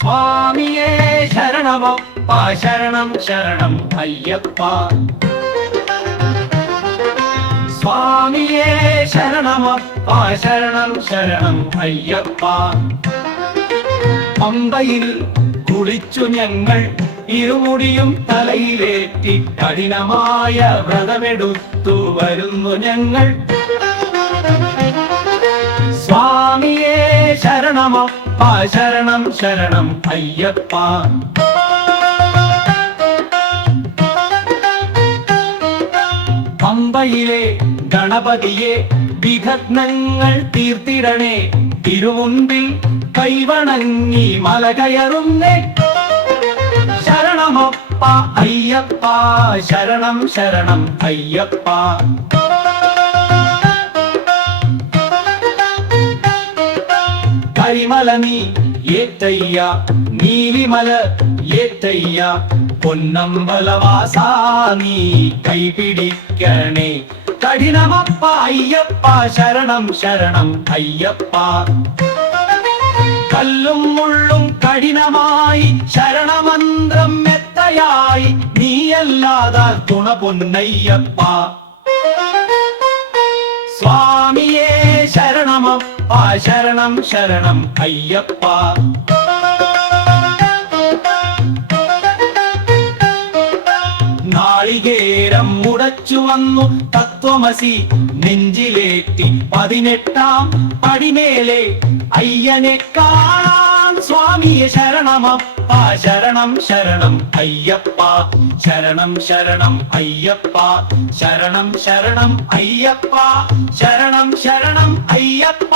സ്വാമിയേ ശരണമപ്പ ശരണം ശരണം അയ്യപ്പ. സ്വാമിയേ ശരണമപ്പ ശരണം ശരണം അയ്യപ്പ. പമ്പയിൽ കുളിച്ചു ഞങ്ങൾ ഇരുമുടിയും തലയിലേറ്റി കഠിനമായ വ്രതമെടുത്തു വരുന്നു ഞങ്ങൾ. സ്വാമിയേ ശരണമപ്പ ശരണം ശരണം അയ്യപ്പ. പമ്പയിലെ ഗണപതിയെ വിഘ്നങ്ങൾ തീർത്തിടണേ, തിരുമുൻപിൽ കൈവണങ്ങി മല കയറുന്നേ. ശരണമപ്പ അയ്യപ്പ ശരണം ശരണം അയ്യപ്പ. കരിമല നീ ഏത്തയ്യ, നീലിമല ഏത്തയ്യ, പൊന്നമ്പലവാസ നീ കൈപിടിക്കണേ. കഠിനമപ്പ അയ്യപ്പ ശരണം ശരണം അയ്യപ്പ. കല്ലും മുള്ളും കഠിനമായി ശരണമന്ത്രം മെത്തയായി, നീയല്ലാതാൽ തുണ പൊന്നയ്യപ്പ. സ്വാമിയേ ശരണമപ്പ ശരണം ശരണം അയ്യപ്പ. നാളികേരം മുടച്ചു വന്നു തത്വമസി നെഞ്ചിലേറ്റി 18-ാം പടിമേലെ അയ്യനെ കാണാൻ. സ്വാമിയെ ശരണമപ്പ ശരണം ശരണം അയ്യപ്പ. ശരണം ശരണം അയ്യപ്പ ശരണം ശരണം അയ്യപ്പ. ശരണം ശരണം അയ്യപ്പ.